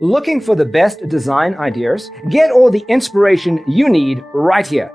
Looking for the best design ideas? Get all the inspiration you need right here.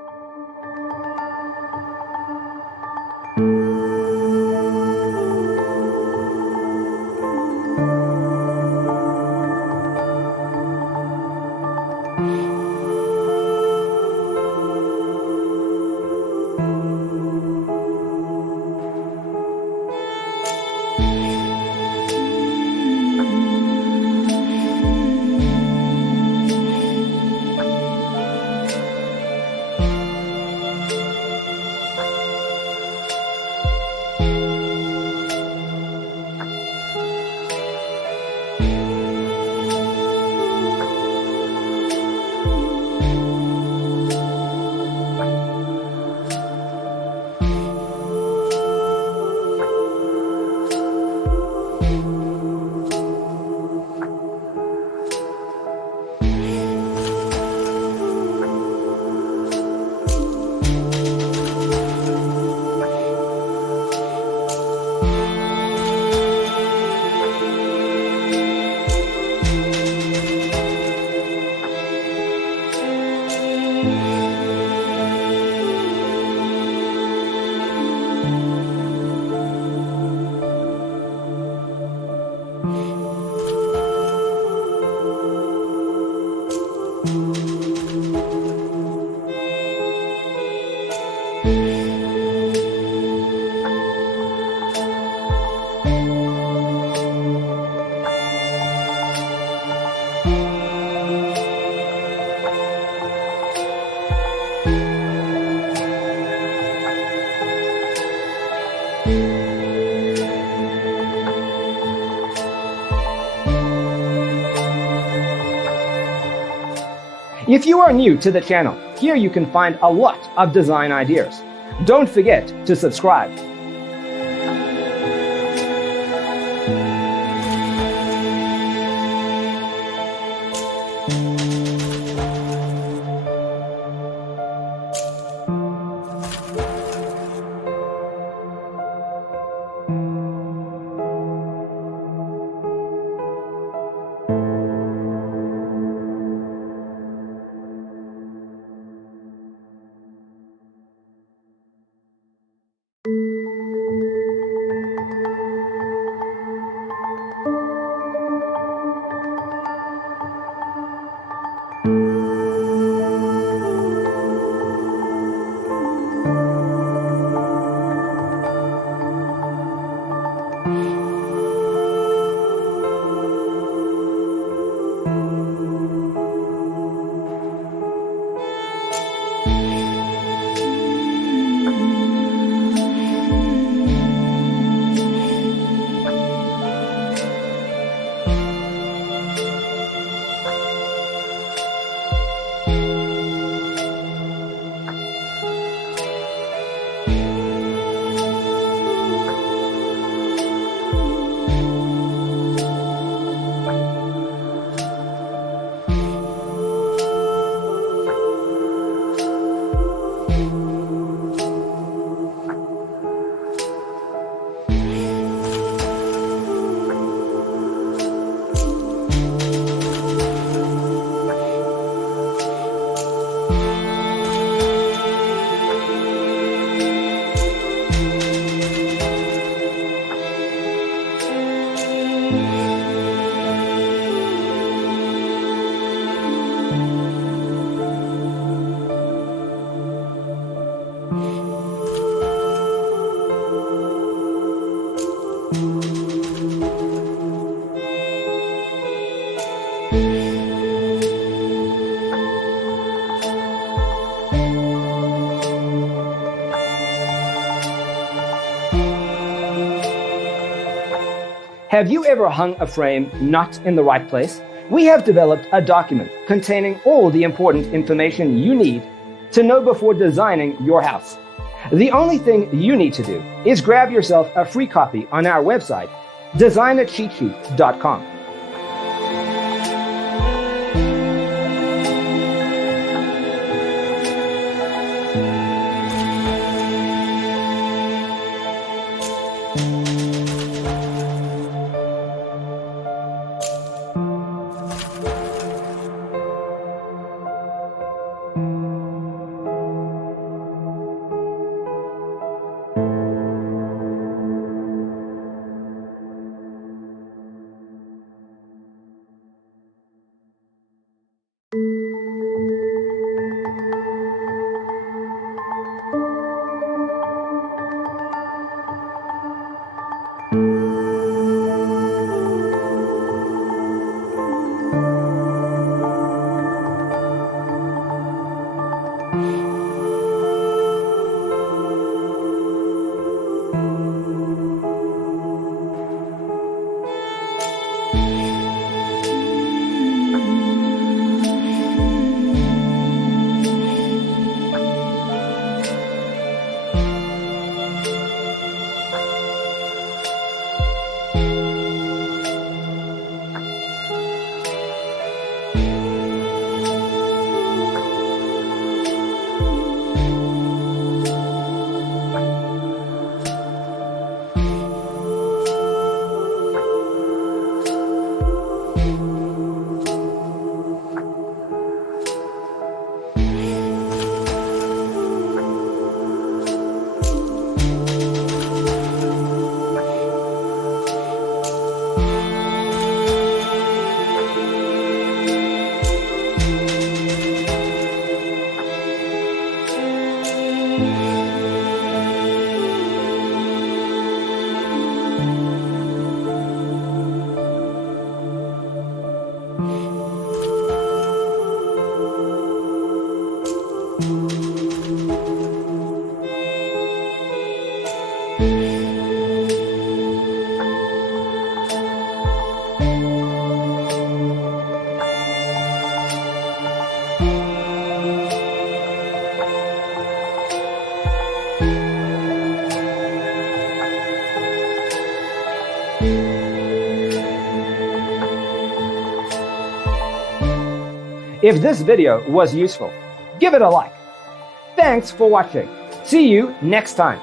If you are new to the channel, here you can find a lot of design ideas. Don't forget to subscribe. Have you ever hung a frame not in the right place? We have developed a document containing all the important information you need to know before designing your house. The only thing you need to do is grab yourself a free copy on our website, designacheatsheet.com. If this video was useful, give it a like. Thanks for watching. See you next time.